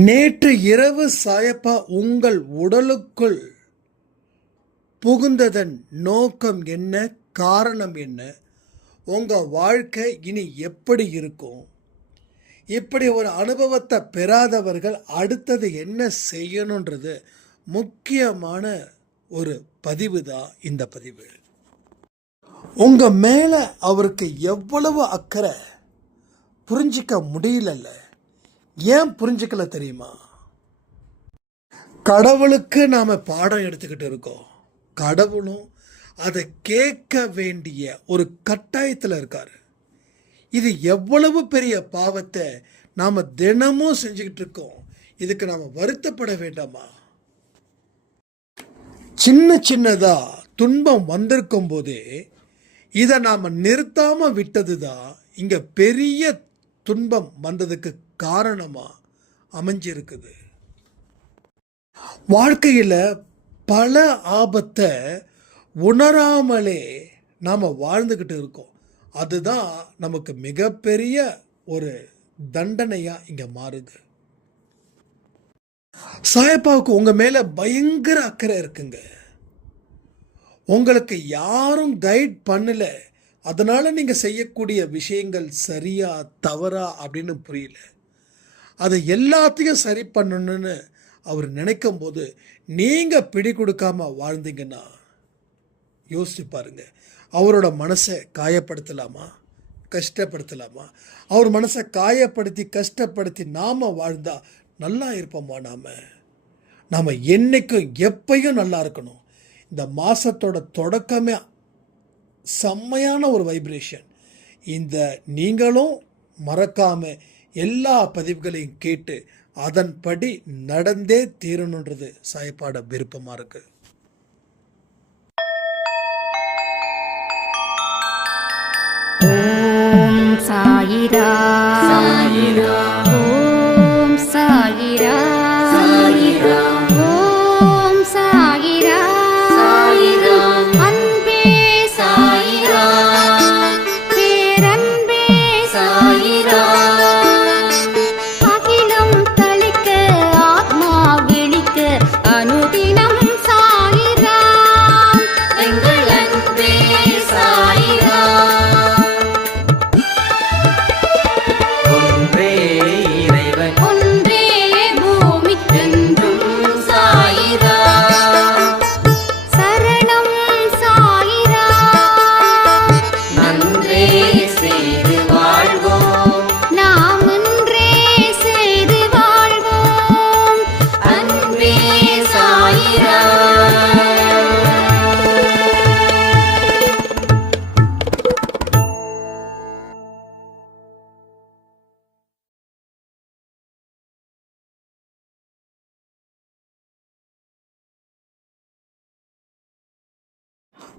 நேற்று இரவு சாயப்பா உங்கள் உடலுக்குள் புகுந்ததன் நோக்கம் என்ன, காரணம் என்ன, உங்கள் வாழ்க்கை இனி எப்படி இருக்கும், இப்படி ஒரு அனுபவத்தை பெறாதவர்கள் அடுத்தது என்ன செய்யணுன்றது முக்கியமான ஒரு பதிவு தான் இந்த பதிவு. உங்கள் மேலே அவருக்கு எவ்வளவு அக்கறை புரிஞ்சிக்க முடியலல்ல. ஏன் புரிஞ்சுக்கல தெரியுமா? கடவுளுக்கு நாம் பாடம் எடுத்துக்கிட்டு இருக்கோம். கடவுளும் அதை கேட்க வேண்டிய ஒரு கட்டாயத்தில் இருக்கார். இது எவ்வளவு பெரிய பாவத்தை நாம் தினமும் செஞ்சுக்கிட்டு இருக்கோம். இதுக்கு நாம் வருத்தப்பட வேண்டாமா? சின்ன சின்னதாக துன்பம் வந்திருக்கும் போதே இதை நாம் நிறுத்தாமல் விட்டது தான் இங்கே பெரிய துன்பம் வந்ததுக்கு காரணமாக அமைஞ்சிருக்குது. வாழ்க்கையில் பல ஆபத்தை உணராமலே நாம் வாழ்ந்துக்கிட்டு இருக்கோம். அதுதான் நமக்கு மிகப்பெரிய ஒரு தண்டனையாக இங்கே மாறுது. சாயப்பாவுக்கு உங்கள் மேலே பயங்கர அக்கறை இருக்குங்க. உங்களுக்கு யாரும் கைட் பண்ணல, அதனால் நீங்கள் செய்யக்கூடிய விஷயங்கள் சரியா தவறா அப்படின்னு புரியல. அதை எல்லாத்தையும் சரி பண்ணணும்னு அவர் நினைக்கும் போது நீங்கள் பிடி கொடுக்காம வாழ்ந்தீங்கன்னா யோசிச்சு பாருங்க. அவரோட மனசை காயப்படுத்தலாமா, கஷ்டப்படுத்தலாமா? அவர் மனசை காயப்படுத்தி கஷ்டப்படுத்தி நாம் வாழ்ந்தா நல்லா இருப்போமா? நாம் என்னைக்கும் எப்பையும் நல்லா இருக்கணும். இந்த மாதத்தோட தொடக்கமே செம்மையான ஒரு வைப்ரேஷன். இந்த நீங்களும் மறக்காமல் எல்லா பதிவுகளையும் கேட்டு அதன்படி நடந்தே தீரணுன்றது சாயப்பாட விருப்பமாக இருக்குது. ஓம் சாயிரா சாயிரா, ஓம் சாயிரா சாயிரா, ஓம் சாயிரா சாயிரா, அன்பே சாயிரா, பேரன்பே சாயிரா, அகிலம் தளிக்க ஆத்மா விழிக்க அனுதினம் சாயிரா, எங்கள் அன்பே சாயிரா.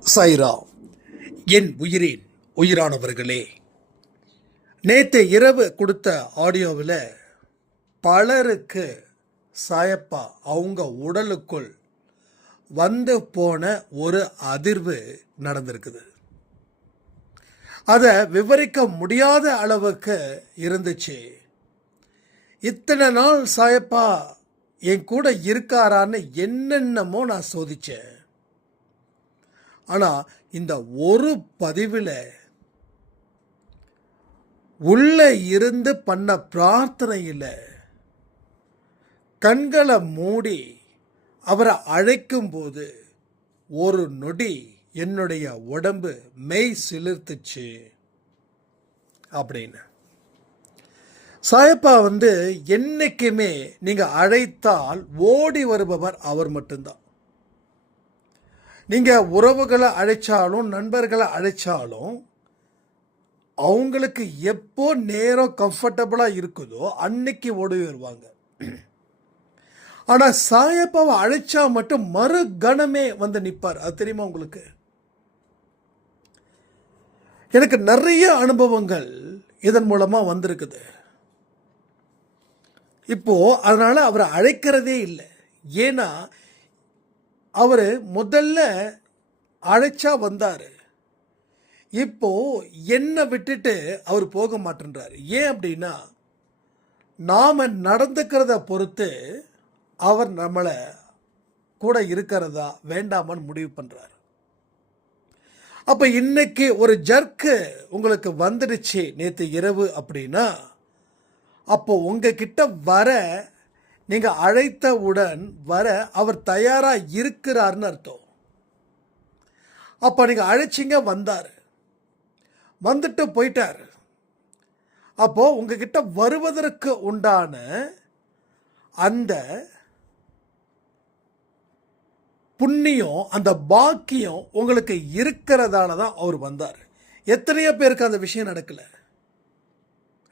சாயிரா, என் உயிரின் உயிரானவர்களே, நேற்று இரவு கொடுத்த ஆடியோவில் பலருக்கு சாயப்பா அவங்க உடலுக்குள் வந்து போன ஒரு அதிர்வு நடந்திருக்குது. அதை விவரிக்க முடியாத அளவுக்கு இருந்துச்சு. இத்தனை நாள் சாயப்பா என் கூட இருக்காரான்னு என்னென்னமோ நான் சோதித்தேன். ஆனால் இந்த ஒரு பதிவில் உள்ளே இருந்து பண்ண பிரார்த்தனையில் கண்களை மூடி அவரை அழைக்கும்போது ஒரு நொடி என்னுடைய உடம்பு மெய் சிலிர்த்துச்சு அப்படின்னு. சாயப்பா என்னைக்குமே நீங்கள் அழைத்தால் ஓடி வருபவர் அவர் மட்டும்தான். நீங்கள் உறவுகளை அழைச்சாலும் நண்பர்களை அழைச்சாலும் அவங்களுக்கு எப்போ நேரம் கம்ஃபர்டபுளாக இருக்குதோ அன்னைக்கு ஓடி வருவாங்க. ஆனால் சாயப்பாவை அழைச்சா மட்டும் மறு கணமே நிற்பார். அது தெரியுமா உங்களுக்கு? எனக்கு நிறைய அனுபவங்கள் இதன் மூலமாக வந்திருக்குது. இப்போது அதனால் அவரை அழைக்கிறதே இல்லை. ஏன்னா அவர் முதல்ல அழைச்சா வந்தார். இப்போ என்னை விட்டுட்டு அவர் போக மாட்டேன்றாரு. ஏன் அப்படின்னா நாம் நடந்துக்கிறத பொறுத்து அவர் நம்மளை கூட இருக்கிறதா வேண்டாமான்னு முடிவு பண்ணுறார். அப்போ இன்னைக்கு ஒரு ஜர்க்கு உங்களுக்கு வந்துடுச்சு நேற்று இரவு அப்படின்னா, அப்போ உங்ககிட்ட வர, நீங்கள் அழைத்தவுடன் வர அவர் தயாராக இருக்கிறார்னு அர்த்தம். அப்போ நீங்கள் அழைச்சிங்க, வந்தார், வந்துட்டு போயிட்டார். அப்போது உங்ககிட்ட வருவதற்கு உண்டான அந்த புண்ணியம், அந்த பாக்கியம் உங்களுக்கு இருக்கிறதால தான் அவர் வந்தார். எத்தனையோ பேருக்கு அந்த விஷயம் நடக்கலை,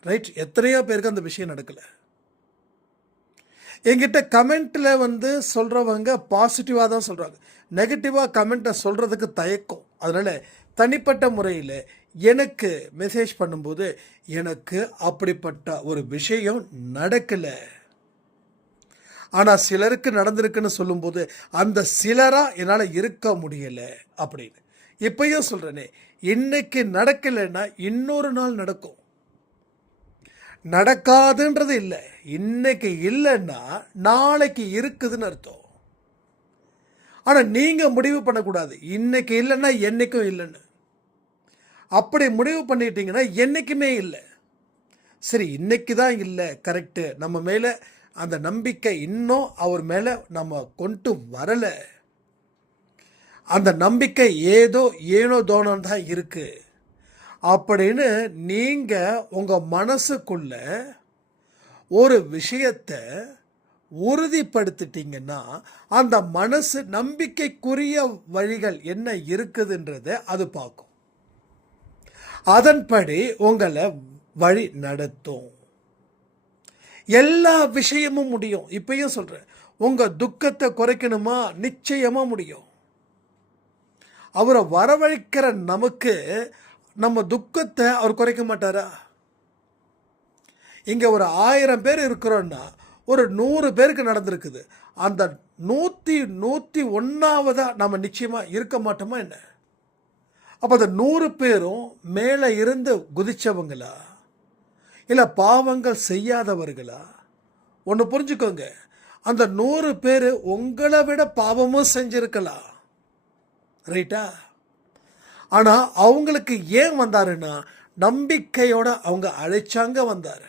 ரைட்? எத்தனையோ பேருக்கு அந்த விஷயம் நடக்கலை. என்கிட்ட கமெண்ட்டில் சொல்கிறவங்க பாசிட்டிவாக தான் சொல்கிறாங்க, நெகட்டிவாக கமெண்ட்டை சொல்கிறதுக்கு தயக்கம். அதனால் தனிப்பட்ட முறையில் எனக்கு மெசேஜ் பண்ணும்போது, எனக்கு அப்படிப்பட்ட ஒரு விஷயம் நடக்கலை, ஆனால் சிலருக்கு நடந்திருக்குன்னு சொல்லும்போது அந்த சிலராக என்னால் இருக்க முடியலை அப்படின்னு. இப்பயும் சொல்கிறேனே, இன்னைக்கு நடக்கலைன்னா இன்னொரு நாள் நடக்கும். நடக்காதுன்றது இல்லை, இன்னைக்கு இல்லைன்னா நாளைக்கு இருக்குதுன்னு அர்த்தம். ஆனால் நீங்கள் முடிவு பண்ணக்கூடாது, இன்னைக்கு இல்லைன்னா என்றைக்கும் இல்லைன்னு. அப்படி முடிவு பண்ணிட்டீங்கன்னா என்றைக்குமே இல்லை. சரி, இன்னைக்கு தான் இல்லை, கரெக்டு, நம்ம மேலே அந்த நம்பிக்கை இன்னும் அவர் மேலே நம்ம கொண்டு வரலை, அந்த நம்பிக்கை ஏனோ தோணும் தான் இருக்குது அப்படின்னு நீங்கள் உங்கள் மனசுக்குள்ள ஒரு விஷயத்தை உறுதிப்படுத்திட்டீங்கன்னா, அந்த மனசு நம்பிக்கைக்குரிய வழிகள் என்ன இருக்குதுன்றதை அது பார்க்கும், அதன்படி உங்களை வழி நடத்தும். எல்லா விஷயமும் முடியும். இப்பயும் சொல்கிறேன், உங்கள் துக்கத்தை குறைக்கணுமா? நிச்சயமாக முடியும். அவரை வரவழைக்கிற நமக்கு நம்ம துக்கத்தை அவர் குறைக்க மாட்டாரா? இங்கே ஒரு 1000 பேர் இருக்கிறோன்னா ஒரு 100 பேருக்கு நடந்திருக்குது, அந்த 101 நம்ம நிச்சயமாக இருக்க மாட்டோமா என்ன? அப்போ அந்த 100 பேரும் மேலே இருந்து குதிச்சவங்களா இல்லை பாவங்கள் செய்யாதவர்களா? ஒன்று புரிஞ்சுக்கோங்க, அந்த 100 பேர் உங்களை விட பாவமும் செஞ்சிருக்கலாம், ரைட்டா? ஆனால் அவங்களுக்கு ஏன் வந்தாருன்னா, நம்பிக்கையோட அவங்க அழைச்சாங்க, வந்தார்.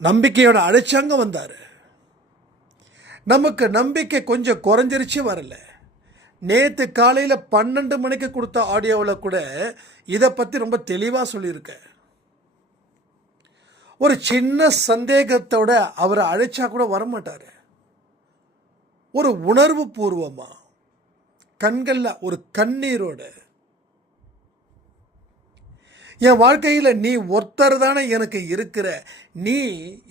நம்பிக்கையோட அழைச்சாங்க, வந்தார். நமக்கு நம்பிக்கை கொஞ்சம் குறைஞ்சிருச்சு, வரல. நேற்று காலையில் 12 மணிக்கு கொடுத்த ஆடியோவில் கூட இதை பற்றி ரொம்ப தெளிவாக சொல்லியிருக்கேன். ஒரு சின்ன சந்தேகத்தோட அவரை அழைச்சா கூட வரமாட்டார். ஒரு உணர்வு பூர்வமாக, கண்களில் ஒரு கண்ணீரோட, என் வாழ்க்கையில் நீ ஒருத்தர் தானே எனக்கு இருக்கிற, நீ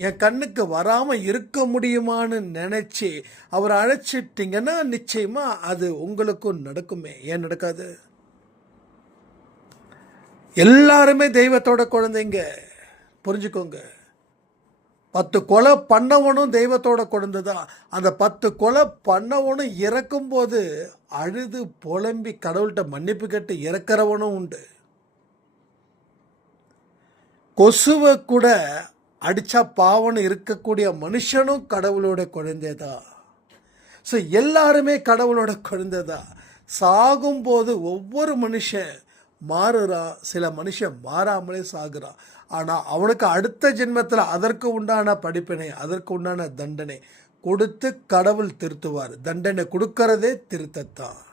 என் கண்ணுக்கு வராமல் இருக்க முடியுமான்னு நினச்சி அவரை அழைச்சிட்டிங்கன்னா நிச்சயமாக அது உங்களுக்கும் நடக்குமே. ஏன் நடக்காது? எல்லாருமே தெய்வத்தோட குழந்தைங்க, புரிஞ்சுக்கோங்க. 10 கொலை பண்ணவனும் தெய்வத்தோட குழந்தை தான். அந்த 10 கொலை பண்ணவனும் இறக்கும்போது அழுது புலம்பி கடவுள்கிட்ட மன்னிப்பு கேட்டு இறக்கிறவனும் உண்டு. கொசுவை கூட அடித்தா பாவன்னு இருக்கக்கூடிய மனுஷனும் கடவுளோட குழந்தை தான். ஸோ எல்லாருமே கடவுளோட குழந்தை தான். சாகும்போது ஒவ்வொரு மனுஷன் மாறுறான், சில மனுஷன் மாறாமலே சாகுறான். ஆனால் அவனுக்கு அடுத்த ஜென்மத்தில் அதற்கு உண்டான படிப்பினை, அதற்கு உண்டான தண்டனை கொடுத்து கடவுள் திருத்துவார். தண்டனை கொடுக்கறதே திருத்தத்தான்.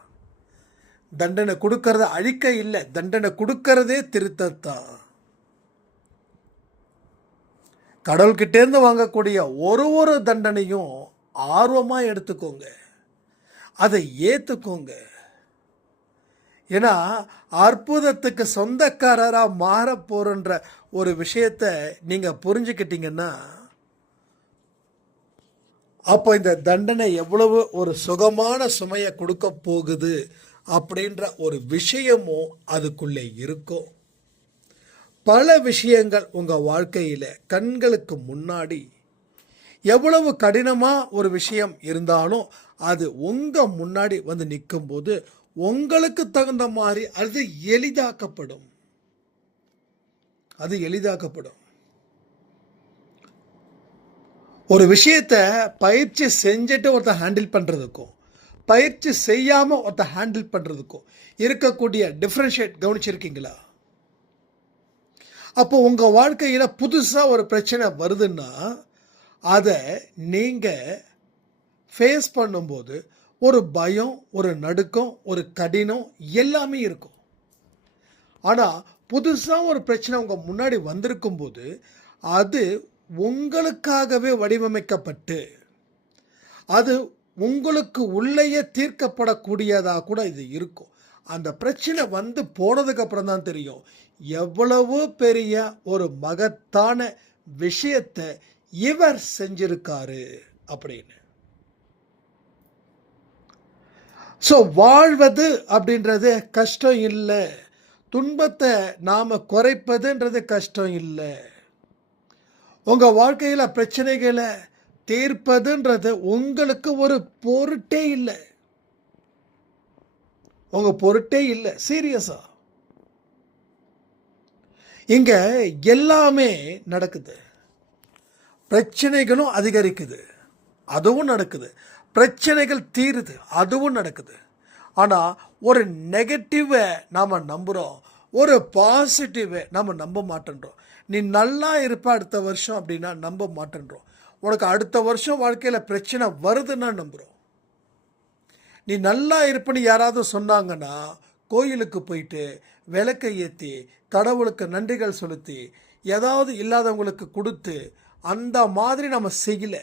தண்டனை கொடுக்கறத அழிக்க இல்லை, தண்டனை கொடுக்கறதே திருத்தத்தான். கடவுள்கிட்டேருந்து வாங்கக்கூடிய ஒரு தண்டனையும் ஆர்வமாக எடுத்துக்கோங்க, அதை ஏற்றுக்கோங்க. ஏன்னா அற்புதத்துக்கு சொந்தக்காரராக மாற போகிற ஒரு விஷயத்தை நீங்கள் புரிஞ்சுக்கிட்டீங்கன்னா, அப்போ இந்த தண்டனை எவ்வளவு ஒரு சுகமான சுமையை கொடுக்க போகுது அப்படின்ற ஒரு விஷயமும் அதுக்குள்ளே இருக்கும். பல விஷயங்கள் உங்கள் வாழ்க்கையில் கண்களுக்கு முன்னாடி எவ்வளவு கடினமாக ஒரு விஷயம் இருந்தாலும் அது உங்கள் முன்னாடி வந்து நிற்கும்போது உங்களுக்கு தகுந்த மாதிரி அது எளிதாக்கப்படும். அது எளிதாக்கப்படும். ஒரு விஷயத்தை பயிற்சி செஞ்சுட்டு ஒருத்தர் ஹேண்டில் பண்ணுறதுக்கும் பயிற்சி செய்யாமல் ஒருத்தர் ஹேண்டில் பண்ணுறதுக்கும் இருக்கக்கூடிய டிஃப்ரென்ஷியேட் கவனிச்சிருக்கீங்களா? அப்போ உங்கள் வாழ்க்கையில் புதுசாக ஒரு பிரச்சனை வருதுன்னா அதை நீங்கள் ஃபேஸ் பண்ணும்போது ஒரு பயம், ஒரு நடுக்கம், ஒரு கடினம் எல்லாமே இருக்கும். ஆனால் புதுசாக ஒரு பிரச்சனை உங்கள் முன்னாடி வந்திருக்கும் போது அது உங்களுக்காகவே வடிவமைக்கப்பட்டு அது உங்களுக்கு உள்ளேயே தீர்க்கப்படக்கூடியதாக கூட இது இருக்கும். அந்த பிரச்சனை வந்து போனதுக்கப்புறம் தான் தெரியும் எவ்வளவு பெரிய ஒரு மகத்தான விஷயத்தை இவர் செஞ்சிருக்காரு அப்படின்னு. ஸோ வாழ்வது அப்படின்றது கஷ்டம் இல்லை, துன்பத்தை நாம் குறைப்பதுன்றது கஷ்டம் இல்லை. உங்கள் வாழ்க்கையில் பிரச்சனைகளை தீர்ப்பதுன்றது உங்களுக்கு ஒரு பொருட்டே இல்லை, உங்கள் பொருட்டே இல்லை. சீரியஸா இங்கே எல்லாமே நடக்குது. பிரச்சனைகளும் அதிகரிக்குது, அதுவும் நடக்குது. பிரச்சனைகள் தீருது, அதுவும் நடக்குது. ஆனால் ஒரு நெகட்டிவை நாம் நம்புகிறோம், ஒரு பாசிட்டிவை நம்ம நம்ப மாட்டேன்றோம். நீ நல்லா இருப்ப அடுத்த வருஷம் அப்படின்னா நம்ப மாட்டேன்றோம். உனக்கு அடுத்த வருஷம் வாழ்க்கையில் பிரச்சனை வருதுன்னா நம்புகிறோம். நீ நல்லா இருப்பன்னு யாராவது சொன்னாங்கன்னா கோயிலுக்கு போயிட்டு விளக்கை ஏற்றி கடவுளுக்கு நன்றிகள் செலுத்தி ஏதாவது இல்லாதவங்களுக்கு கொடுத்து அந்த மாதிரி நம்ம செய்யலை.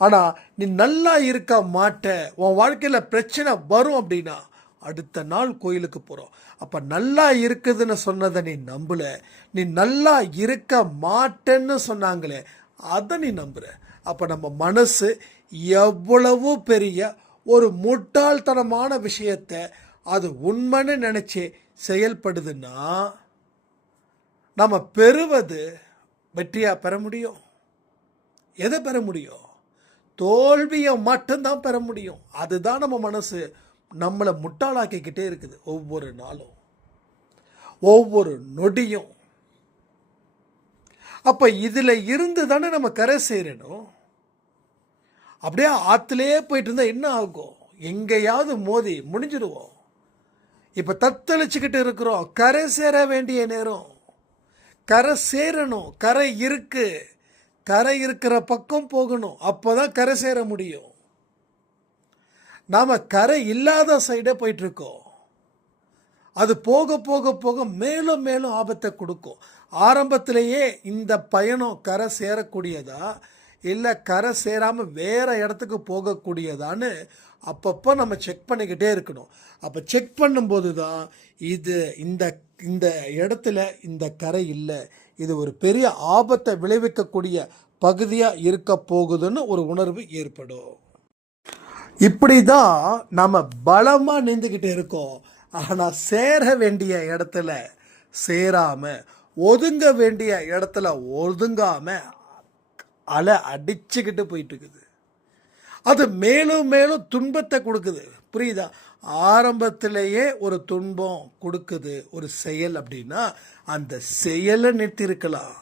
ஆனால் நீ நல்லா இருக்க மாட்ட, உன் வாழ்க்கையில் பிரச்சனை வரும் அப்படின்னா அடுத்த நாள் கோயிலுக்கு போகிறோம். அப்போ நல்லா இருக்குதுன்னு சொன்னதை நீ நம்பல, நீ நல்லா இருக்க மாட்டேன்னு சொன்னாங்களே அதை நீ நம்புற. அப்போ நம்ம மனசு எவ்வளவு பெரிய ஒரு முட்டாள்தனமான விஷயத்தை அது உண்மைன்னு நினச்சி செயல்படுதுன்னா நம்ம பெறுவது வெற்றியாக பெற முடியும். எதை பெற முடியும்? தோல்வியை மட்டும்தான் பெற முடியும். அதுதான் நம்ம மனசு நம்மளை முட்டாளாக்கிக்கிட்டே இருக்குது ஒவ்வொரு நாளும், ஒவ்வொரு நொடியும். அப்போ இதில் இருந்து தானே நம்ம கரை சேரணும். அப்படியே ஆற்றுலேயே போயிட்டு இருந்தால் என்ன ஆகும்? எங்கேயாவது மோதி முடிஞ்சிடுவோம். இப்போ தத்தளிச்சுக்கிட்டு இருக்கிறோம். கரை சேர வேண்டிய நேரம், கரை சேரணும். கரை இருக்கு, கரை இருக்கிற பக்கம் போகணும். அப்போ தான் கரை சேர முடியும். நாம் கரை இல்லாத சைடே போயிட்டுருக்கோம். அது போக போக போக மேலும் மேலும் ஆபத்தை கொடுக்கும். ஆரம்பத்திலேயே இந்த பயணம் கரை சேரக்கூடியதா இல்லை கரை சேராமல் வேறு இடத்துக்கு போகக்கூடியதான்னு அப்பப்போ நம்ம செக் பண்ணிக்கிட்டே இருக்கணும். அப்போ செக் பண்ணும்போது தான் இது இந்த இந்த இடத்துல இந்த கரை இல்லை, இது ஒரு பெரிய ஆபத்தை விளைவிக்கக்கூடிய பகுதியாக இருக்க போகுதுன்னு ஒரு உணர்வு ஏற்படும். இப்படி தான் நம்ம பலமாக நீந்துக்கிட்டு இருக்கோம். ஆனால் சேர வேண்டிய இடத்துல சேராமல், ஒதுங்க வேண்டிய இடத்துல ஒதுங்காமல் அலை அடிச்சுக்கிட்டு போயிட்டு இருக்குது. அது மேலும் மேலும் துன்பத்தை கொடுக்குது. புரியுதா? ஆரம்பத்திலேயே ஒரு துன்பம் கொடுக்குது ஒரு செயல் அப்படின்னா அந்த செயலை நிறுத்திருக்கலாம்.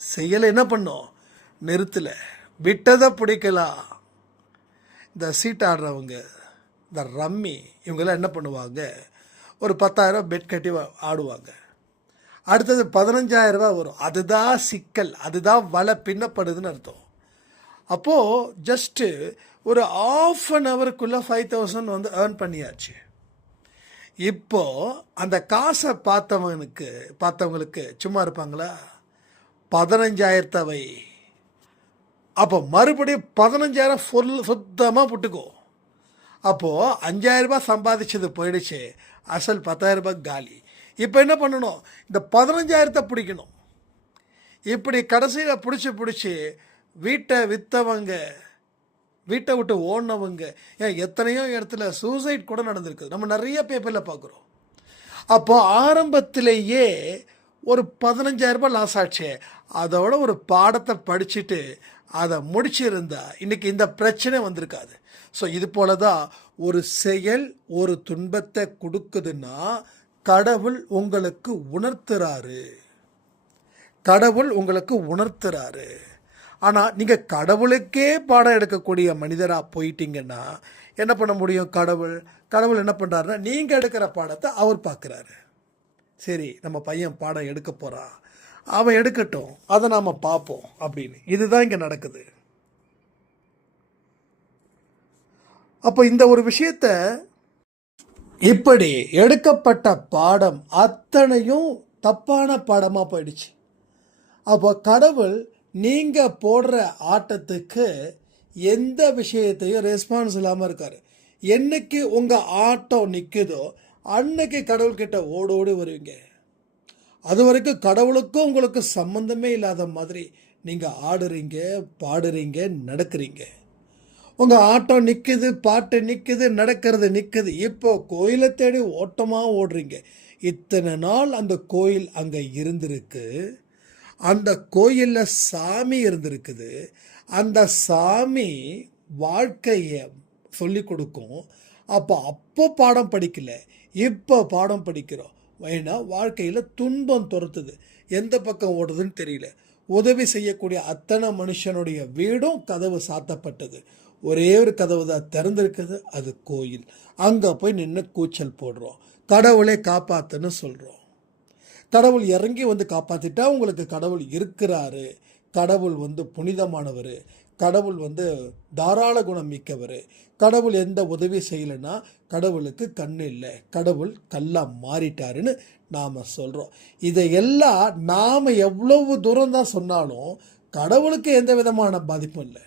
செயலை என்ன பண்ணோம்? நிறுத்தலை, விட்டதை பிடிக்கலாம். இந்த சீட் ஆடுறவங்க, இந்த ரம்மி, இவங்கெல்லாம் என்ன பண்ணுவாங்க? ஒரு 10,000 பெட் கட்டி ஆடுவாங்க. அடுத்தது 15,000 ரூபா வரும். அதுதான் சிக்கல், அதுதான் வலை பின்னப்படுதுன்னு அர்த்தம். அப்போது ஜஸ்ட்டு ஒரு ½ an hourக்குள்ளே 5,000 வந்து ஏர்ன் பண்ணியாச்சு. இப்போது அந்த காசை பார்த்தவங்களுக்கு சும்மா இருப்பாங்களா? 15,000 வை. அப்போ மறுபடியும் 15,000 சுத்தமாக புட்டுக்கோ. அப்போது 5,000 ரூபாய் சம்பாதிச்சது போயிடுச்சு, அசல் 10,000 ரூபாய் காலி. இப்போ என்ன பண்ணணும்? இந்த 15,000 பிடிக்கணும். இப்படி கடைசியில் பிடிச்சி வீட்டை விற்றவங்க, வீட்டை விட்டு ஓடினவங்க, ஏன் எத்தனையோ இடத்துல சூசைட் கூட நடந்திருக்குது. நம்ம நிறைய பேப்பரில் பார்க்குறோம். அப்போது ஆரம்பத்திலேயே ஒரு 15,000 ரூபாய் லாஸ் ஆச்சு. அதோட ஒரு பாடத்தை படிச்சுட்டு அதை முடிச்சிருந்தா இன்றைக்கி இந்த பிரச்சனை வந்திருக்காது. ஸோ இது போல தான் ஒரு செயல் ஒரு துன்பத்தை கொடுக்குதுன்னா கடவுள் உங்களுக்கு உணர்த்துறாரு. கடவுள் உங்களுக்கு உணர்த்துறாரு. ஆனால் நீங்கள் கடவுளுக்கே பாடம் எடுக்கக்கூடிய மனிதராக போயிட்டீங்கன்னா என்ன பண்ண முடியும்? கடவுள் என்ன பண்ணுறாருன்னா, நீங்கள் எடுக்கிற பாடத்தை அவர் பார்க்குறாரு. சரி, நம்ம பையன் பாடம் எடுக்க போகிறான், அவன் எடுக்கட்டும், அதை நாம் பார்ப்போம் அப்படின்னு. இதுதான் இங்கே நடக்குது. அப்போ இந்த ஒரு விஷயத்த, இப்படி எடுக்கப்பட்ட பாடம் அத்தனையும் தப்பான பாடமாக போயிடுச்சு. அப்போ கடவுள் நீங்கள் போடுற ஆட்டத்துக்கு எந்த விஷயத்தையும் ரெஸ்பான்ஸ் இல்லாமல் இருக்கார். என்னைக்கு உங்கள் ஆட்டம் நிற்குதோ அன்னைக்கு கடவுள்கிட்ட ஓடோடி வருவீங்க. அது வரைக்கும் கடவுளுக்கும் உங்களுக்கு சம்மந்தமே இல்லாத மாதிரி நீங்கள் ஆடுறீங்க, பாடுறீங்க, நடக்கிறீங்க. உங்கள் ஆட்டம் நிற்குது, பாட்டு நிற்குது, நடக்கிறது நிற்குது. இப்போ கோயிலை தேடி ஓட்டமாக ஓடுறீங்க. இத்தனை நாள் அந்த கோயில் அங்கே இருந்திருக்கு, அந்த கோயிலில் சாமி இருந்திருக்குது. அந்த சாமி வாழ்க்கையை சொல்லி கொடுக்கும். அப்போ பாடம் படிக்கல, இப்போ பாடம் படிக்கிறோம். ஏன்னா வாழ்க்கையில் துன்பம் துரத்துது, எந்த பக்கம் ஓடுதுன்னு தெரியல. உதவி செய்யக்கூடிய அத்தனை மனுஷனுடைய வீடும் கதவு சாத்தப்பட்டது. ஒரே ஒரு கதவு தான் திறந்திருக்குது, அது கோயில். அங்கே போய் நின்று கூச்சல் போடுறோம், கடவுளை காப்பாற்றுன்னு சொல்கிறோம். கடவுள் இறங்கி வந்து காப்பாற்றிட்டா உங்களுக்கு கடவுள் இருக்கிறாரு. கடவுள் புனிதமானவர், கடவுள் தாராள குணம் மிக்கவர். கடவுள் எந்த உதவி செய்யலைன்னா கடவுளுக்கு கண்ணு இல்லை, கடவுள் கல்லாக மாறிட்டாருன்னு நாம் சொல்கிறோம். இதையெல்லாம் நாம் எவ்வளவு தூரம் தான் சொன்னாலும் கடவுளுக்கு எந்த விதமான பாதிப்பும் இல்லை.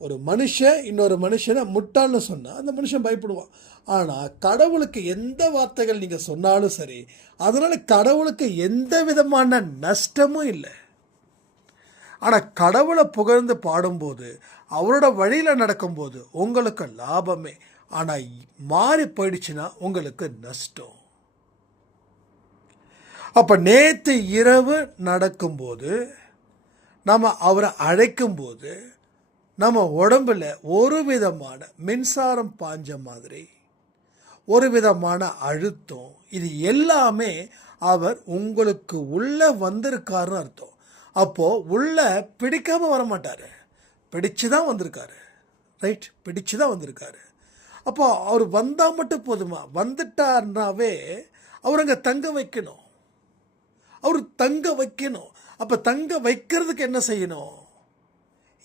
ஒரு மனுஷன் இன்னொரு மனுஷனை முட்டாள்னு சொன்னால் அந்த மனுஷன் பயப்படுவான். ஆனால் கடவுளுக்கு எந்த வார்த்தைகள் நீங்கள் சொன்னாலும் சரி, அதனால் கடவுளுக்கு எந்த விதமான நஷ்டமும் இல்லை. ஆனால் கடவுளை புகழ்ந்து பாடும்போது, அவரோட வழியில் நடக்கும்போது உங்களுக்கு லாபமே. ஆனால் மாறி போயிடுச்சுன்னா உங்களுக்கு நஷ்டம். அப்போ நேற்று இரவு நடக்கும்போது, நம்ம அவரை அழைக்கும்போது, நம்ம உடம்புல ஒரு விதமான மின்சாரம் பாஞ்ச மாதிரி, ஒரு விதமான அழுத்தம், இது எல்லாமே அவர் உங்களுக்கு உள்ளே வந்திருக்காருன்னு அர்த்தம். அப்போது உள்ளே பிடிக்காமல் வரமாட்டார், பிடிச்சு தான் வந்திருக்காரு. ரைட், பிடிச்சு தான் வந்திருக்காரு. அப்போ அவர் வந்தால் மட்டும் போதுமா? வந்துட்டார்னாவே அவர் அங்கே தங்க வைக்கணும், அவர் தங்க வைக்கணும். அப்போ தங்க வைக்கிறதுக்கு என்ன செய்யணும்?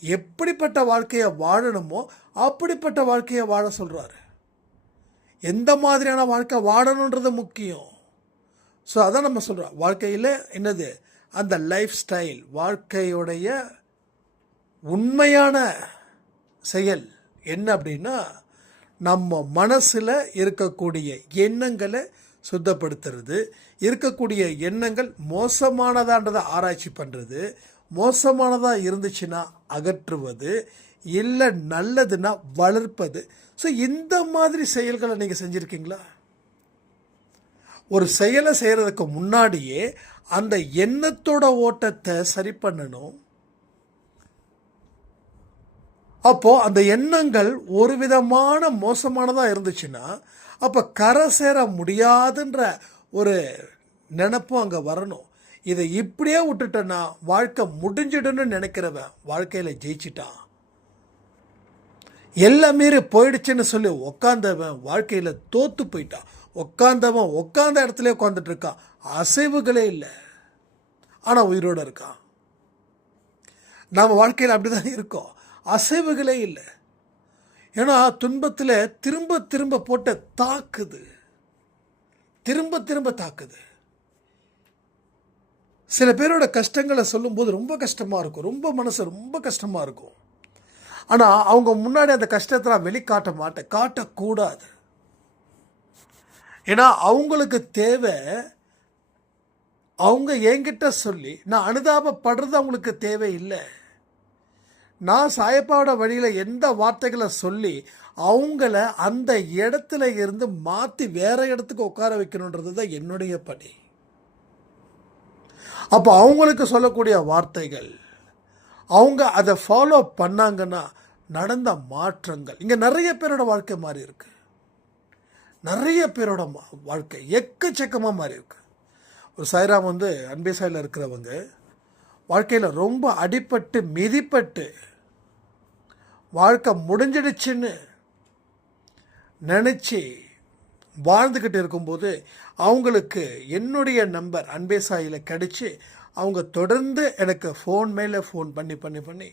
எப்படிப்பட்ட வாழ்க்கையை வாழணுமோ அப்படிப்பட்ட வாழ்க்கையை வாழ சொல்கிறாரு. எந்த மாதிரியான வாழ்க்கை வாழணுன்றது முக்கியம். ஸோ அதான் நம்ம சொல்கிறோம், வாழ்க்கையில் என்னது அந்த லைஃப் ஸ்டைல், வாழ்க்கையுடைய உண்மையான செயல் என்ன அப்படின்னா, நம்ம மனசில் இருக்கக்கூடிய எண்ணங்களை சுத்தப்படுத்துறது, இருக்கக்கூடிய எண்ணங்கள் மோசமானதான்றதை ஆராய்ச்சி பண்ணுறது, மோசமானதாக இருந்துச்சுன்னா அகற்றுவது, இல்லை நல்லதுன்னா வளர்ப்பது. ஸோ இந்த மாதிரி செயல்களை நீங்கள் செஞ்சுருக்கீங்களா? ஒரு செயலை செய்கிறதுக்கு முன்னாடியே அந்த எண்ணத்தோட ஓட்டத்தை சரி பண்ணணும். அப்போது அந்த எண்ணங்கள் ஒரு விதமான மோசமானதாக இருந்துச்சுன்னா அப்போ கரை சேர முடியாதுன்ற ஒரு நினப்பும் அங்கே வரணும். இதை இப்படியே விட்டுட்டேன்னா வாழ்க்கை முடிஞ்சிடுன்னு நினைக்கிறவன் வாழ்க்கையில் ஜெயிச்சிட்டான். எல்லாமே போயிடுச்சுன்னு சொல்லி உக்காந்தவன் வாழ்க்கையில் தோற்று போயிட்டான். உக்காந்தவன் உட்காந்த இடத்துல உட்காந்துட்டு இருக்கான், அசைவுகளே இல்லை, ஆனால் உயிரோடு இருக்கான். நம்ம வாழ்க்கையில் அப்படி தான் இருக்கோம், அசைவுகளே இல்லை. ஏன்னா துன்பத்தில் திரும்ப திரும்ப போட்டு தாக்குது, திரும்ப திரும்ப தாக்குது. சில பேரோட கஷ்டங்களை சொல்லும்போது ரொம்ப கஷ்டமாக இருக்கும், ரொம்ப மனசு ரொம்ப கஷ்டமாக இருக்கும். ஆனால் அவங்க முன்னாடி அந்த கஷ்டத்தை நான் வெளிக்காட்ட மாட்டேன், காட்டக்கூடாது. ஏன்னா அவங்களுக்கு தேவை, அவங்க என்கிட்ட சொல்லி நான் அனுதாபப்படுறது அவங்களுக்கு தேவையில்லை. நான் சாயப்பாவோட வழியில் எந்த வார்த்தைகளை சொல்லி அவங்கள அந்த இடத்துல இருந்து மாற்றி வேற இடத்துக்கு உட்கார வைக்கணுன்றது தான் என்னுடைய பணி. அப்போ அவங்களுக்கு சொல்லக்கூடிய வார்த்தைகள், அவங்க அதை ஃபாலோ பண்ணாங்கன்னா நடந்த மாற்றங்கள். இங்கே நிறைய பேரோட வாழ்க்கை மாறி இருக்கு, நிறைய பேரோட வாழ்க்கை எக்கச்சக்கமாக மாறி இருக்கு. ஒரு சாய்ராம் வந்து அன்பே சாயில் இருக்கிறவங்க வாழ்க்கையில் ரொம்ப அடிபட்டு மிதிப்பட்டு வாழ்க்கை முடிஞ்சிடுச்சுன்னு நினச்சி வாழ்ந்துக்கிட்டு இருக்கும்போது அவங்களுக்கு என்னுடைய நம்பர் அன்பே சாயில் கிடச்சி அவங்க தொடர்ந்து எனக்கு ஃபோன் மேலே ஃபோன் பண்ணி பண்ணி பண்ணி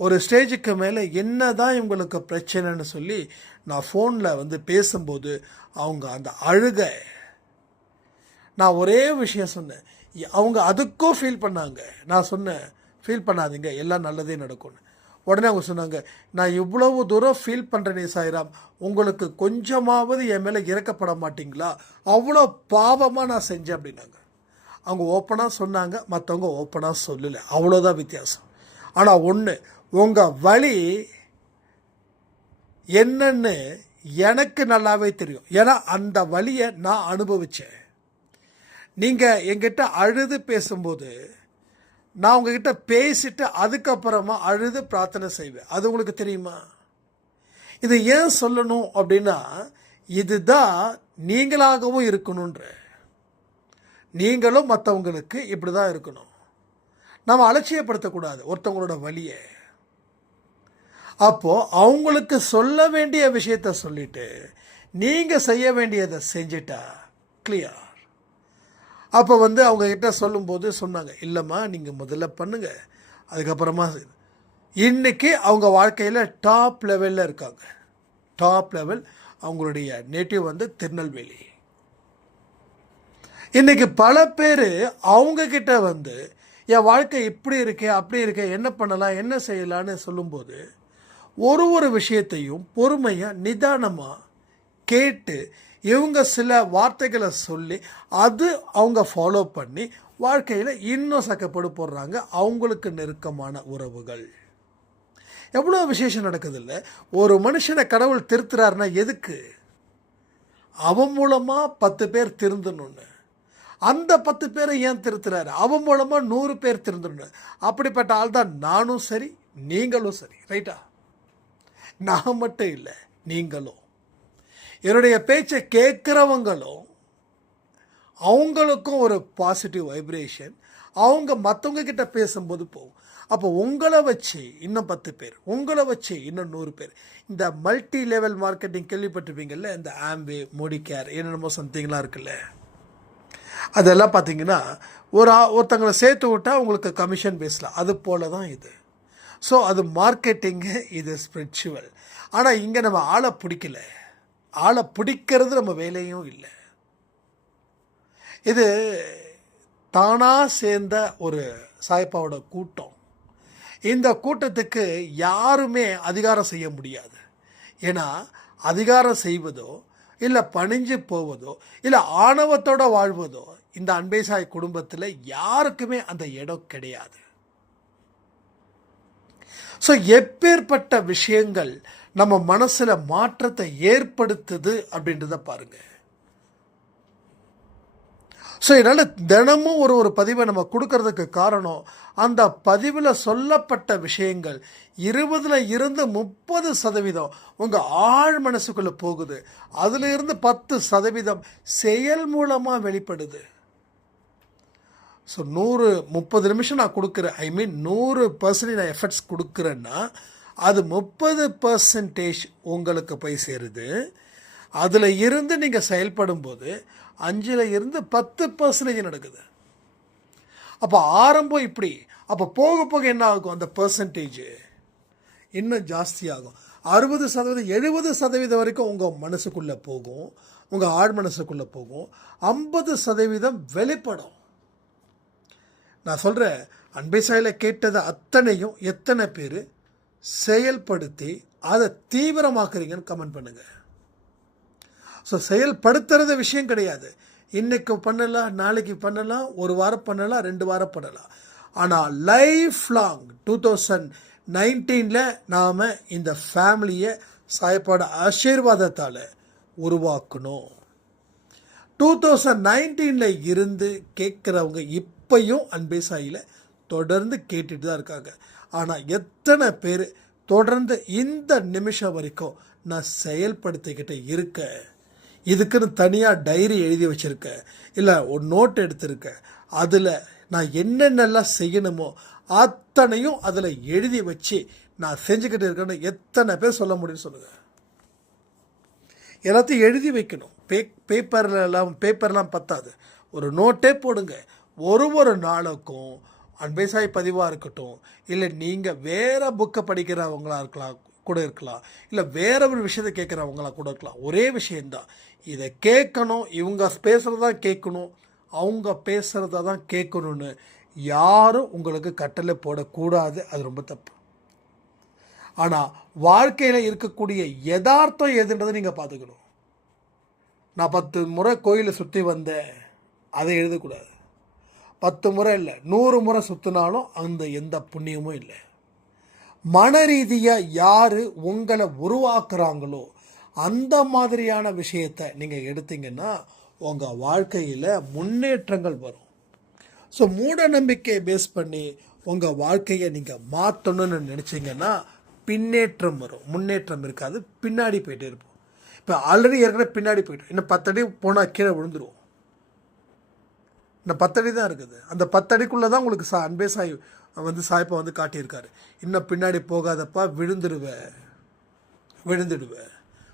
ஒரு ஸ்டேஜுக்கு மேலே என்ன தான் இவங்களுக்கு பிரச்சனைன்னு சொல்லி நான் ஃபோனில் வந்து பேசும்போது அவங்க அந்த அழுகை, நான் ஒரே விஷயம் சொன்னேன், அவங்க அதுக்கும் ஃபீல் பண்ணாங்க. நான் சொன்னேன் ஃபீல் பண்ணாதீங்க, எல்லாம் நல்லதே நடக்கும்னு. உடனே அவங்க சொன்னாங்க, நான் இவ்வளவு தூரம் ஃபீல் பண்ணுறேனே சாய்ராம், உங்களுக்கு கொஞ்சமாவது என் மேலே இறக்கப்பட மாட்டிங்களா, அவ்வளோ பாவமாக நான் செஞ்சேன் அப்படின்னாங்க. அவங்க ஓப்பனாக சொன்னாங்க, மற்றவங்க ஓப்பனாக சொல்லலை, அவ்வளோதான் வித்தியாசம். ஆனால் ஒன்று, உங்கள் வலி என்னன்னு எனக்கு நல்லாவே தெரியும். ஏன்னா அந்த வலியை நான் அனுபவித்தேன். நீங்கள் என்கிட்ட அழுது பேசும்போது நான் உங்ககிட்ட பேசிட்டு அதுக்கப்புறமா அழுது பிரார்த்தனை செய்வேன். அது உங்களுக்கு தெரியுமா? இது ஏன் சொல்லணும் அப்படின்னா, இதுதான் நீங்களாகவும் இருக்கணுன்ற. நீங்களும் மற்றவங்களுக்கு இப்படி தான் இருக்கணும். நம்ம அலட்சியப்படுத்தக்கூடாது ஒருத்தவங்களோட வலியை. அப்போது அவங்களுக்கு சொல்ல வேண்டிய விஷயத்த சொல்லிட்டு நீங்கள் செய்ய வேண்டியதை செஞ்சிட்டா கிளியர். அப்போ வந்து அவங்கக்கிட்ட சொல்லும்போது சொன்னாங்க, இல்லைம்மா நீங்கள் முதல்ல பண்ணுங்கள், அதுக்கப்புறமா இன்றைக்கி அவங்க வாழ்க்கையில் டாப் லெவலில் இருக்காங்க. Top level. அவங்களுடைய நேட்டிவ் வந்து திருநெல்வேலி. இன்றைக்கி பல பேர் அவங்கக்கிட்ட வந்து என் வாழ்க்கை இப்படி இருக்கே அப்படி இருக்கே, என்ன பண்ணலாம் என்ன செய்யலான்னு சொல்லும்போது ஒரு விஷயத்தையும் பொறுமையாக நிதானமாக கேட்டு இவங்க சில வார்த்தைகளை சொல்லி அது அவங்க ஃபாலோ பண்ணி வாழ்க்கையில் இன்னும் சக்கப்படு போடுறாங்க. அவங்களுக்கு நெருக்கமான உறவுகள். எவ்வளோ விசேஷம் நடக்குது இல்லை? ஒரு மனுஷனை கடவுள் திருத்துறாருன்னா எதுக்கு? அவன் மூலமாக 10 பேர் திருந்தணுன்னு. அந்த 10 பேரை ஏன் திருத்துறாரு? அவன் மூலமாக 100 பேர் திருந்தணும். அப்படிப்பட்ட ஆள் தான் நானும் சரி, நீங்களும் சரி. ரைட்டா? நான் மட்டும் இல்லை, நீங்களும். என்னுடைய பேச்சை கேட்குறவங்களும் அவங்களுக்கும் ஒரு பாசிட்டிவ் வைப்ரேஷன் அவங்க மற்றவங்க கிட்ட பேசும்போது போகும். அப்போ உங்களை வச்சு இன்னும் 10 பேர், உங்களை வச்சு இன்னும் 100 பேர். இந்த மல்டி லெவல் மார்க்கெட்டிங் கேள்விப்பட்டிருப்பீங்கள்ல, இந்த ஆம்பே, மோடிகேர், என்னென்னமோ சம்திங்லாம் இருக்குல்ல, அதெல்லாம் பார்த்தீங்கன்னா ஒருத்தங்களை சேர்த்து விட்டால் உங்களுக்கு கமிஷன் பேசலாம். அது போல தான் இது. ஸோ அது மார்க்கெட்டிங்கு, இது ஸ்பிரிச்சுவல். ஆனால் இங்கே நம்ம ஆளை பிடிக்கல. ஆளை பிடிக்கிறது நம்ம வேலையும் இல்லை. இது தானாக சேர்ந்த ஒரு சாய்ப்பாவோட கூட்டம். இந்த கூட்டத்துக்கு யாருமே அதிகாரம் செய்ய முடியாது. ஏன்னா அதிகாரம் செய்வதோ இல்லை பணிஞ்சு போவதோ இல்லை ஆணவத்தோடு வாழ்வதோ இந்த அன்பே சாய் குடும்பத்தில் யாருக்குமே அந்த இடம் கிடையாது. ஸோ எப்பேற்பட்ட விஷயங்கள் நம்ம மனசில் மாற்றத்தை ஏற்படுத்துது அப்படின்றத பாருங்கள். ஸோ என்னால் தினமும் ஒரு பதிவை நம்ம கொடுக்கறதுக்கு காரணம், அந்த பதிவில் சொல்லப்பட்ட விஷயங்கள் 20 இருந்து 30% உங்கள் ஆழ் மனசுக்குள்ளே போகுது. அதில் இருந்து 10% செயல் மூலமாக வெளிப்படுது. ஸோ 30 நிமிஷம் நான் கொடுக்குறேன், 100% நான் எஃபர்ட்ஸ் கொடுக்குறேன்னா அது 30% உங்களுக்கு போய் சேருது. அதில் இருந்து நீங்கள் செயல்படும் போது 5 இருந்து 10% நடக்குது. அப்போ ஆரம்பம் இப்படி. அப்போ போக போக என்ன ஆகும்? அந்த பர்சன்டேஜ் இன்னும் ஜாஸ்தியாகும். 60%, 70% வரைக்கும் உங்கள் மனசுக்குள்ளே போகும், உங்கள் ஆழ் மனசுக்குள்ளே போகும். 50% வெளிப்படும். நான் சொல்கிறேன், அன்பே சாயில் கேட்டதை அத்தனையும் எத்தனை பேர் செயல்படுத்தி அதை தீவிரமாக்குறீங்கன்னு கமெண்ட் பண்ணுங்கள். ஸோ செயல்படுத்துறது விஷயம் கிடையாது. இன்றைக்கு பண்ணலாம், நாளைக்கு பண்ணலாம், ஒரு வாரம் பண்ணலாம், 2 வாரம் பண்ணலாம். ஆனால் லைஃப் லாங் 2019 நாம் இந்த ஃபேமிலியை சாய்ப்பாட ஆசீர்வாதத்தால் உருவாக்கணும். 2019 இருந்து கேட்குறவங்க இப்பையும் அன்பே சாயில் தொடர்ந்து கேட்டுட்டு தான் இருக்காங்க. ஆனால் எத்தனை பேர் தொடர்ந்து இந்த நிமிஷம் வரைக்கும் நான் செயல்படுத்திக்கிட்டு இருக்கேன் இதுக்குன்னு தனியாக டைரி எழுதி வச்சுருக்க, இல்லை ஒரு நோட் எடுத்திருக்க, அதில் நான் என்னென்னலாம் செய்யணுமோ அத்தனையும் அதில் எழுதி வச்சு நான் செஞ்சுக்கிட்டு இருக்கேன்னு எத்தனை பேர் சொல்ல முடியும்னு சொல்லுங்கள். எல்லாத்தையும் எழுதி வைக்கணும். பேப்பர்லாம் பத்தாது, ஒரு நோட்டே போடுங்க. ஒரு நாளுக்கும் அன்பேசாய் பதிவாக இருக்கட்டும், இல்லை நீங்கள் வேறு புக்கை படிக்கிறவங்களா இருக்கலாம், இல்லை வேற ஒரு விஷயத்தை கேட்குறவங்களா கூட இருக்கலாம். ஒரே விஷயந்தான், இதை கேட்கணும், இவங்க பேசுகிறதான் கேட்கணும், அவங்க பேசுகிறத தான் கேட்கணும்னு யாரும் உங்களுக்கு கட்டளை போடக்கூடாது. அது ரொம்ப தப்பு. ஆனால் வாழ்க்கையில் இருக்கக்கூடிய யதார்த்தம் எதுன்றதை நீங்கள் பார்த்துக்கணும். நான் 10 முறை கோயிலை சுற்றி வந்தேன், அதை எழுதக்கூடாது. 10 முறை இல்லை, 100 முறை சுற்றினாலும் அந்த எந்த புண்ணியமும் இல்லை. மன ரீதியாக யார் உங்களை உருவாக்குறாங்களோ அந்த மாதிரியான விஷயத்தை நீங்கள் எடுத்தீங்கன்னா உங்கள் வாழ்க்கையில் முன்னேற்றங்கள் வரும். ஸோ மூட நம்பிக்கையை பேஸ் பண்ணி உங்கள் வாழ்க்கையை நீங்கள் மாற்றணும்னு நினச்சிங்கன்னா பின்னேற்றம் வரும், முன்னேற்றம் இருக்காது. பின்னாடி போயிட்டே இருப்போம். இப்போ ஆல்ரெடி ஏற்கனவே பின்னாடி போயிட்டோம், இன்னும் 10 அடி போனால் கீழே விழுந்துருவோம். இன்னும் 10 அடி தான் இருக்குது. அந்த 10 அடிக்குள்ளே தான் உங்களுக்கு அன்பே சாய் சாய்ப்பா காட்டியிருக்காரு. இன்னும் பின்னாடி போகாதப்பா, விழுந்துடுவேன்,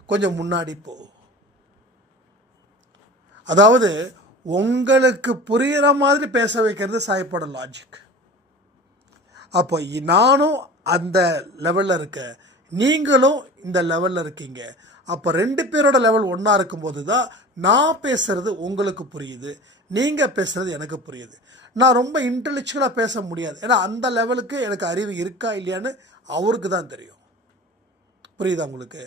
கொஞ்சம் முன்னாடி போ. அதாவது உங்களுக்கு புரிகிற மாதிரி பேச வைக்கிறது சாய்ப்போட லாஜிக். அப்போ நானும் அந்த லெவலில் இருக்கேன், நீங்களும் இந்த லெவலில் இருக்கீங்க. அப்போ 2 பேரோட லெவல் ஒன்றா இருக்கும்போது தான் நான் பேசுகிறது உங்களுக்கு புரியுது, நீங்கள் பேசுகிறது எனக்கு புரியுது. நான் ரொம்ப இன்டெலெக்சுவலாக பேச முடியாது, ஏன்னா அந்த லெவலுக்கு எனக்கு அறிவு இருக்கா இல்லையான்னு அவருக்கு தான் தெரியும். புரியுதா உங்களுக்கு?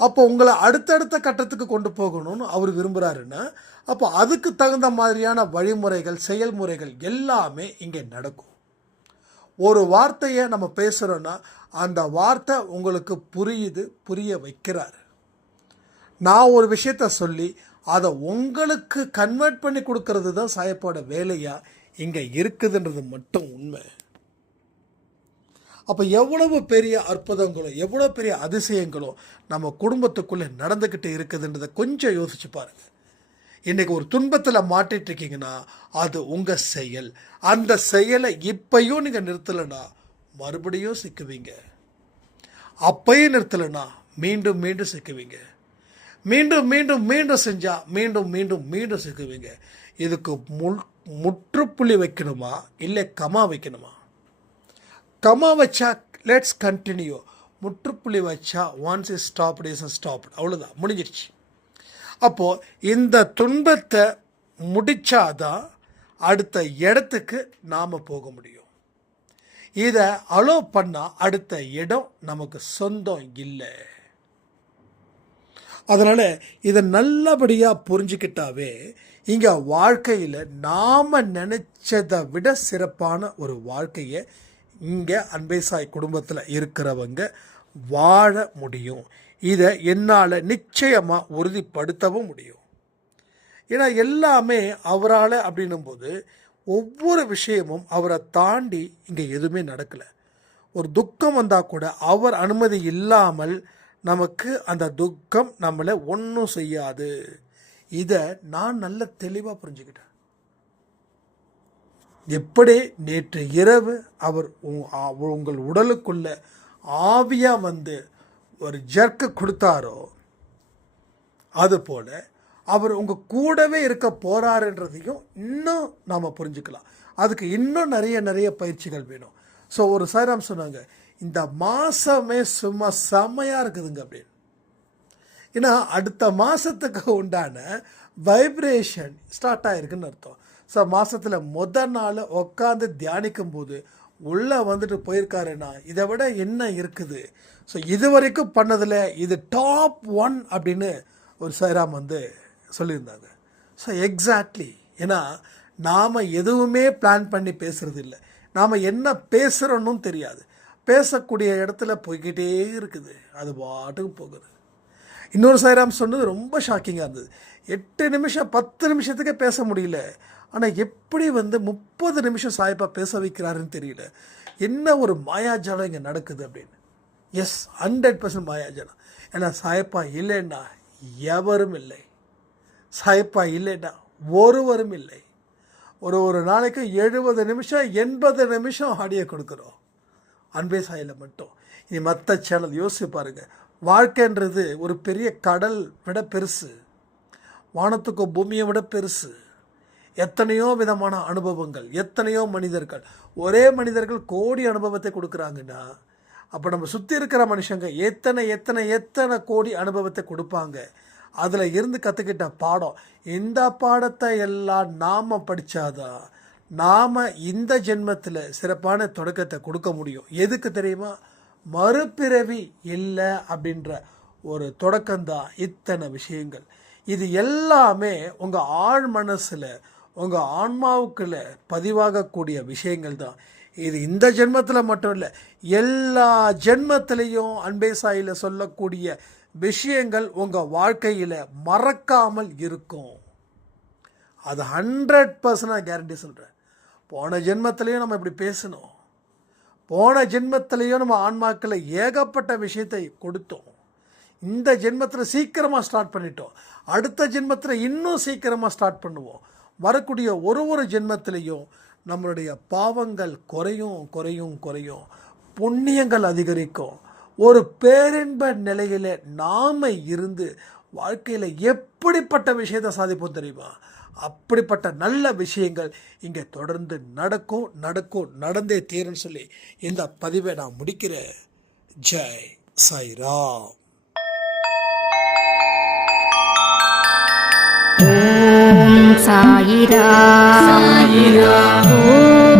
அப்போ உங்களை அடுத்தடுத்த கட்டத்துக்கு கொண்டு போகணும்னு அவர் விரும்புகிறாருன்னா, அப்போ அதுக்கு தகுந்த மாதிரியான வழிமுறைகள், செயல்முறைகள் எல்லாமே இங்கே நடக்கும். ஒரு வார்த்தையை நம்ம பேசுகிறோன்னா அந்த வார்த்தை உங்களுக்கு புரிய வைக்கிறார். நான் ஒரு விஷயத்த சொல்லி அதை உங்களுக்கு கன்வெர்ட் பண்ணி கொடுக்கறது தான் சாயப்போட வேலையாக இங்கே இருக்குதுன்றது மட்டும் உண்மை. அப்போ எவ்வளவு பெரிய அற்புதங்களும் எவ்வளோ பெரிய அதிசயங்களும் நம்ம குடும்பத்துக்குள்ளே நடந்துக்கிட்டு இருக்குதுன்றதை கொஞ்சம் யோசிச்சு பாருங்கள். இன்றைக்கி ஒரு துன்பத்தில் மாட்டிகிட்ருக்கீங்கன்னா அது உங்கள் செயல். அந்த செயலை இப்பையும் நீங்கள் நிறுத்தலைன்னா மறுபடியும் சிக்குவீங்க. அப்பையும் நிறுத்தலைன்னா மீண்டும் மீண்டும் சிக்குவீங்க. மீண்டும் மீண்டும் மீண்டும் செஞ்சால் மீண்டும் மீண்டும் மீண்டும் சிக்குவீங்க. இதுக்கு முற்றுப்புள்ளி வைக்கணுமா இல்லை கமா வைக்கணுமா? கமா வச்சா லெட்ஸ் கண்டினியூ, முற்றுப்புள்ளி வச்சா once is stopped is stopped, அவ்வளோதான், முடிஞ்சிடுச்சு. அப்போது இந்த துன்பத்தை முடித்தாதான் அடுத்த இடத்துக்கு நாம் போக முடியும். இதை அலோ பண்ணால் அடுத்த இடம் நமக்கு சொந்தம் இல்லை. அதனால் இதை நல்லபடியாக புரிஞ்சுக்கிட்டாவே இங்கே வாழ்க்கையில் நாம் நினச்சதை விட சிறப்பான ஒரு வாழ்க்கையை இங்கே அன்பே சாய் குடும்பத்தில் இருக்கிறவங்க வாழ முடியும். இதை என்னால் நிச்சயமாக உறுதிப்படுத்தவும் முடியும். ஏன்னா எல்லாமே அவரால் அப்படின்னும்போது ஒவ்வொரு விஷயமும் அவரை தாண்டி இங்கே எதுவுமே நடக்கலை. ஒரு துக்கம் வந்தால் கூட அவர் அனுமதி இல்லாமல் நமக்கு அந்த துக்கம் நம்மளை ஒன்றும் செய்யாது. இதை நான் நல்ல தெளிவாக புரிஞ்சுக்கிட்டேன். எப்படி நேற்று இரவு அவர் உங்கள் உடலுக்குள்ள ஆவியாக வந்து ஒரு ஜர்க்கு கொடுத்தாரோ அதுபோல் அவர் உங்கள் கூடவே இருக்க போகிறாருன்றதையும் இன்னும் நாம் புரிஞ்சுக்கலாம். அதுக்கு இன்னும் நிறைய பயிற்சிகள் வேணும். ஸோ ஒரு சாய்ராம் சொன்னாங்க, இந்த மாதமே சும்மா செம்மையாக இருக்குதுங்க அப்படின்னு. ஏன்னா அடுத்த மாதத்துக்கு உண்டான வைப்ரேஷன் ஸ்டார்ட் ஆகிருக்குன்னு அர்த்தம். ஸோ மாதத்தில் முதல் நாள் உட்காந்து தியானிக்கும் போது உள்ளே வந்துட்டு போயிருக்காருன்னா இதை விட என்ன இருக்குது? ஸோ இது வரைக்கும் பண்ணதில் இது டாப் 1 அப்படின்னு ஒரு சாய்ராம் வந்து சொல்லியிருந்தாங்க. ஸோ எக்ஸாக்ட்லி, ஏன்னா நாம் எதுவுமே பிளான் பண்ணி பேசுகிறது இல்லை. நாம் என்ன பேசுகிறோன்னு தெரியாது. பேசக்கூடிய இடத்துல போய்கிட்டே இருக்குது, அது பாட்டுக்கு போகுது. இன்னொரு சாய்ராம் சொன்னது ரொம்ப ஷாக்கிங்காக இருந்தது. 8 நிமிஷம் 10 நிமிஷத்துக்கே பேச முடியல, ஆனால் எப்படி வந்து 30 நிமிஷம் சாய்ப்பா பேச வைக்கிறாருன்னு தெரியல. என்ன ஒரு மாயாஜாலம் இங்கே நடக்குது அப்படின்னு. எஸ், 100% மாயாஜாலம். ஏன்னா சாய்ப்பா இல்லைன்னா எவரும் இல்லை. சாயப்பா இல்லைன்னா ஒருவரும் இல்லை. ஒரு நாளைக்கு 70 நிமிஷம் 80 நிமிஷம் ஆடியோ கொடுக்குறோம் அன்பே சாயில் மட்டும். இனி மற்ற சேனல் யோசிச்சு பாருங்கள். வாழ்க்கைன்றது ஒரு பெரிய கடல் விட பெருசு, வானத்துக்கும் பூமியை விட பெருசு. எத்தனையோ விதமான அனுபவங்கள், எத்தனையோ மனிதர்கள். ஒரே மனிதர்கள் கோடி அனுபவத்தை கொடுக்குறாங்கன்னா அப்போ நம்ம சுற்றி இருக்கிற மனுஷங்க எத்தனை எத்தனை எத்தனை கோடி அனுபவத்தை கொடுப்பாங்க. அதில் இருந்து கற்றுக்கிட்ட பாடம், இந்த பாடத்தை எல்லாம் நாம் படித்தாதான் நாம் இந்த ஜென்மத்தில் சிறப்பான தொடக்கத்தை கொடுக்க முடியும். எதுக்கு தெரியுமா? மறுபிறவி இல்லை அப்படின்ற ஒரு தொடக்கம்தான் இத்தனை விஷயங்கள். இது எல்லாமே உங்கள் ஆழ் மனசில், உங்கள் ஆன்மாவுக்குள்ள பதிவாகக்கூடிய விஷயங்கள் தான். இது இந்த ஜென்மத்தில் மட்டும் இல்லை, எல்லா ஜென்மத்திலையும் அன்பே சாயில் சொல்லக்கூடிய விஷயங்கள் உங்கள் வாழ்க்கையில் மறக்காமல் இருக்கும். அது 100% கேரண்டி சொல்கிறேன். போன ஜென்மத்திலையும் நம்ம இப்படி பேசணும், போன ஜென்மத்திலையும் நம்ம ஆன்மாக்களை ஏகப்பட்ட விஷயத்தை கொடுத்தோம். இந்த ஜென்மத்தில் சீக்கிரமாக ஸ்டார்ட் பண்ணிட்டோம், அடுத்த ஜென்மத்தில் இன்னும் சீக்கிரமாக ஸ்டார்ட் பண்ணுவோம். வரக்கூடிய ஒரு ஜென்மத்திலையும் நம்மளுடைய பாவங்கள் குறையும் குறையும் குறையும், புண்ணியங்கள் அதிகரிக்கும். ஒரு பேரின்ப நிலையில் நாம் இருந்து வாழ்க்கையில் எப்படிப்பட்ட விஷயத்தை சாதிப்போம் தெரியுமா? அப்படிப்பட்ட நல்ல விஷயங்கள் இங்கே தொடர்ந்து நடக்கும் நடக்கும் நடந்தே தீருன்னு சொல்லி இந்த பதிவை நான் முடிக்கிறேன். ஜெய் சாய்ராம். ஓம் சாயிரா சாயிரா. ஓம்